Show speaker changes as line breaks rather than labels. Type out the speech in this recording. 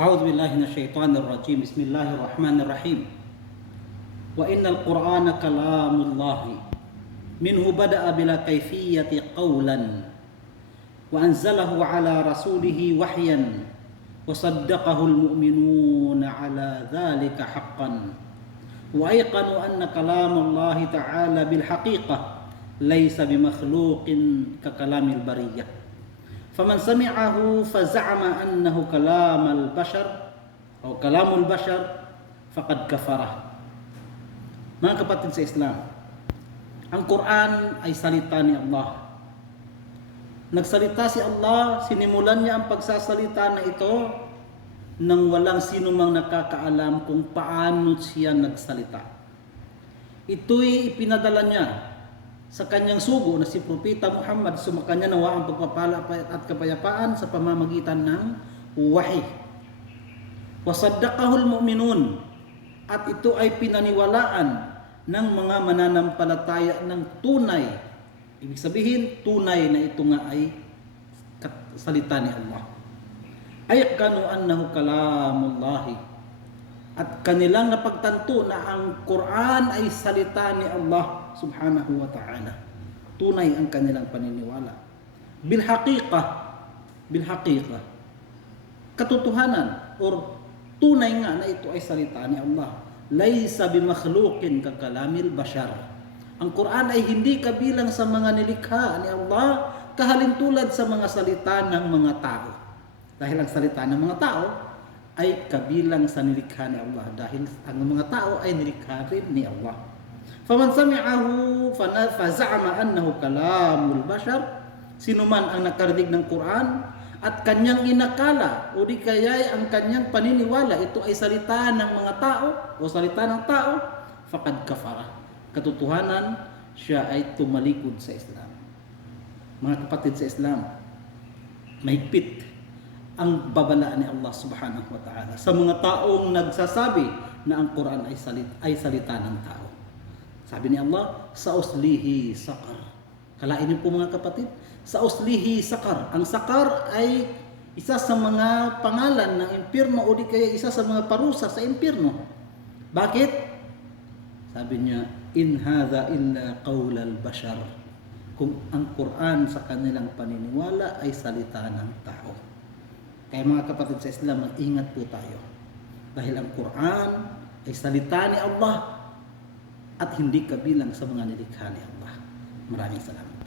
أعوذ بالله من الشيطان الرجيم. بسم الله الرحمن الرحيم. وإن القرآن كلام الله. منه بدأ بلا كيفية قولا. وأنزله على رسوله وحيا. وصدقه المؤمنون على ذلك حقا. وأيقنوا أن كلام الله تعالى بالحقيقة ليس بمخلوق ككلام البرية. فمن سمعه فزعم أنه كلام البشر أو كلام البشر فقد كفره Mga kapatid sa Islam, ang Quran ay salita ni Allah. Nagsalita si Allah, sinimulan niya ang pagsasalita na ito nang walang sino mang nakakaalam kung paano siya nagsalita. Ito'y ipinadala niya sa kanyang sugo na si Propeta Muhammad sumakanya nawa ang pagpapala at kapayapaan sa pamamagitan ng wahi. Wasaddaqahul mu'minun at ito ay pinaniwalaan ng mga mananampalataya ng tunay. Ibig sabihin, tunay na ito nga ay salita ni Allah. Ay kanu annahu kalamullahi. At kanilang napagtanto na ang Quran ay salita ni Allah subhanahu wa ta'ala. Tunay ang kanilang paniniwala. Bil haqiqah. Katotohanan or tunay nga na ito ay salita ni Allah. Laysa bimakhluqin ka kalamil bashar. Ang Quran ay hindi kabilang sa mga nilikha ni Allah kahalintulad sa mga salita ng mga tao. Dahil ang salita ng mga tao ay kabilang sa nilikha ni Allah dahil ang mga tao ay nilikha rin ni Allah. Faman sami'ahu faza'ama annahu kalamul bashar. Sino man ang nakarinig ng Quran at kanyang inakala o di kaya ang kanyang paniniwala ito ay salita ng mga tao o salita ng tao faqad kafara. Katotohanan siya ay tumalikod sa Islam. Mga kapatid sa Islam mahigpit ang babala ni Allah subhanahu wa ta'ala sa mga taong nagsasabi na ang Quran ay, salit, ay salita ng tao sabi ni Allah sa uslihi sakar kalain niyo po mga kapatid sa uslihi sakar. Ang sakar ay isa sa mga pangalan ng impyerno o di kaya isa sa mga parusa sa impyerno. Bakit? Sabi niya, in hadha illa qawl al-bashar. Kung ang Quran sa kanilang paniniwala ay salita ng tao. Kaya mga kapatid sa Islam, ingat po tayo. Dahil ang Quran ay salita ni Allah at hindi kabilang sa mga nilikha ni Allah. Maraming salamat.